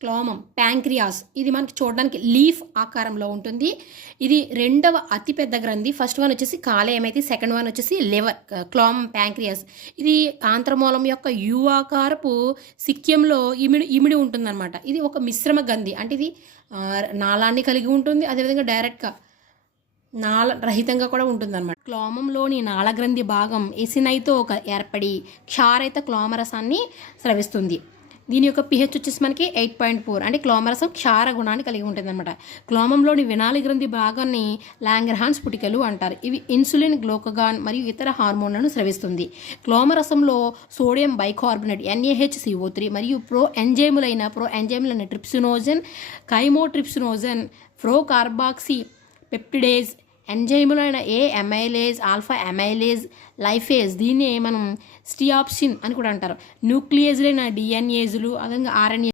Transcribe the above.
క్లోమం pancreas. ఇది మనకి చూడడానికి లీఫ్ ఆకారంలో ఉంటుంది. ఇది రెండవ అతిపెద్ద గ్రంథి. ఫస్ట్ వన్ వచ్చేసి కాలేయం అయితే సెకండ్ వన్ వచ్చేసి లివర్, క్లోమం ప్యాంక్రియాస్. ఇది ఆంత్రమూలం యొక్క యు ఆకారపు సిక్యంలో ఇమిడి ఉంటుందన్నమాట. ఇది ఒక మిశ్రమ గ్రంథి, అంటే ఇది నాళాన్ని కలిగి ఉంటుంది, అదేవిధంగా డైరెక్ట్గా నాళ రహితంగా కూడా ఉంటుందన్నమాట. క్లోమంలోని నాళగ్రంథి భాగం ఎసినైతో ఏర్పడి క్షారయిత క్లోమరసాన్ని స్రవిస్తుంది. దీని యొక్క పిహెచ్ వచ్చేసి మనకి 8.4, అంటే క్లోమరసం క్షార గుణాన్ని కలిగి ఉంటుంది అనమాట. క్లోమంలోని వినాలి గ్రంథి భాగాన్ని లాంగర్హాన్స్ పుటికలు అంటారు. ఇవి ఇన్సులిన్, గ్లూకగాన్ మరియు ఇతర హార్మోన్లను స్రవిస్తుంది. క్లోమరసంలో సోడియం బైకార్బోనేట్ NaHCO3 మరియు ప్రో ఎంజైములైన ట్రిప్సినోజన్, కైమోట్రిప్సినోజన్, ప్రోకార్బాక్సీ పెప్టిడేజ్, ఎంజైములైన అమైలేజ్, ఆల్ఫా అమైలేజ్, లైఫేజ్, దీన్ని మనం స్టియాప్సిన్ అని కూడా అంటారు. న్యూక్లియేజ్లైన డిఎన్ఏజులు, అదేవిధంగా RNA